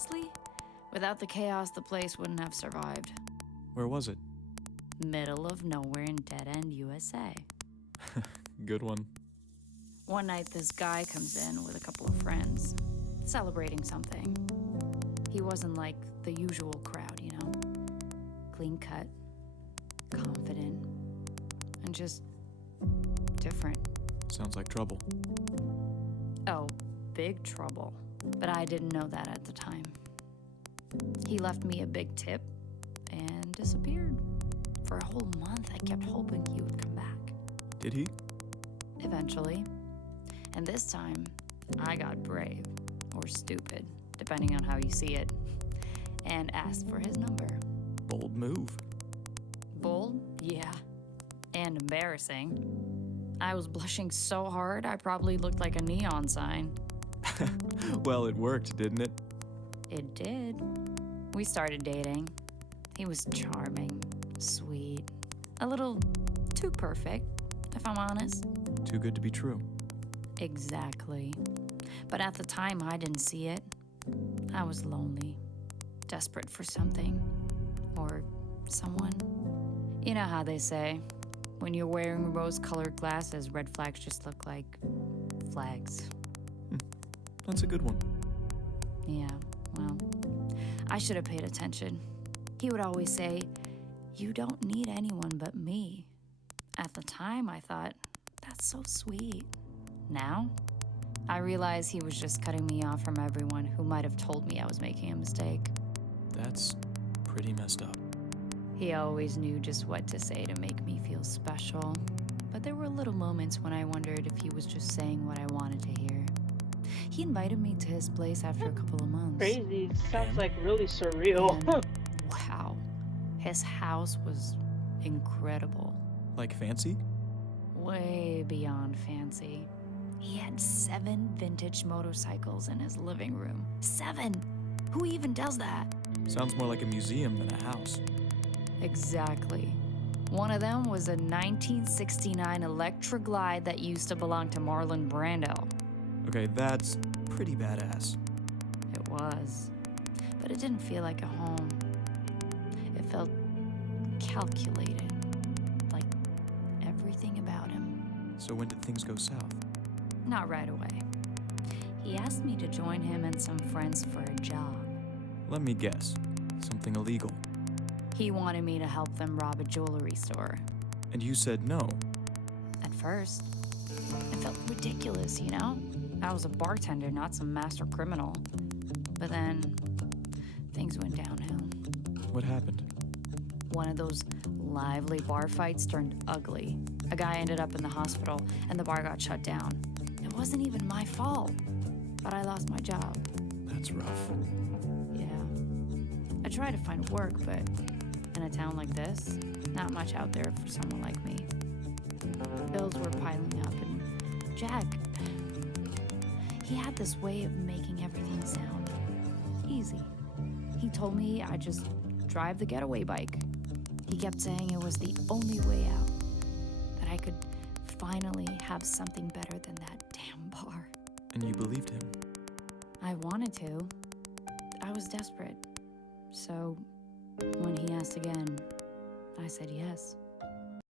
honestly, without the chaos, the place wouldn't have survived. Where was it? Middle of nowhere in Dead End, USA. Good one. One night, this guy comes in with a couple of friends, celebrating something. He wasn't like the usual crowd, you know? Clean cut, confident, and just different. Sounds like trouble. Oh, big trouble. But I didn't know that at the time. He left me a big tip and disappeared. For a whole month, I kept hoping he would come back. Did he? Eventually. And this time, I got brave, or stupid, depending on how you see it, and asked for his number. Bold move. Bold? Yeah. And embarrassing. I was blushing so hard, I probably looked like a neon sign. Well, it worked, didn't it? It did. We started dating. He was charming, sweet, a little too perfect, if I'm honest. Too good to be true. Exactly. But at the time, I didn't see it. I was lonely, desperate for something, or someone. You know how they say, when you're wearing rose-colored glasses, red flags just look like flags. That's a good one. Yeah, well, I should have paid attention. He would always say, "You don't need anyone but me." At the time, I thought, that's so sweet. Now, I realize he was just cutting me off from everyone who might have told me I was making a mistake. That's pretty messed up. He always knew just what to say to make me feel special. But there were little moments when I wondered if he was just saying what I wanted to hear. He invited me to his place after a couple of months. Crazy. Sounds like really surreal. And, wow, his house was incredible. Like fancy? Way beyond fancy. He had 7 vintage motorcycles in his living room. 7! Who even does that? Sounds more like a museum than a house. Exactly. One of them was a 1969 Electra Glide that used to belong to Marlon Brando. Okay, that's pretty badass. It was. But it didn't feel like a home. It felt calculated. Like everything about him. So when did things go south? Not right away. He asked me to join him and some friends for a job. Let me guess. Something illegal. He wanted me to help them rob a jewelry store. And you said no. At first, it felt ridiculous, you know? I was a bartender, not some master criminal. But then, things went downhill. What happened? One of those lively bar fights turned ugly. A guy ended up in the hospital, and the bar got shut down. It wasn't even my fault, but I lost my job. That's rough. Yeah. I tried to find work, but in a town like this, not much out there for someone like me. Bills were piling up, and Jack, he had this way of making everything sound easy. He told me I'd just drive the getaway bike. He kept saying it was the only way out, that I could finally have something better than that damn bar. And you believed him? I wanted to. I was desperate. So, when he asked again, I said yes.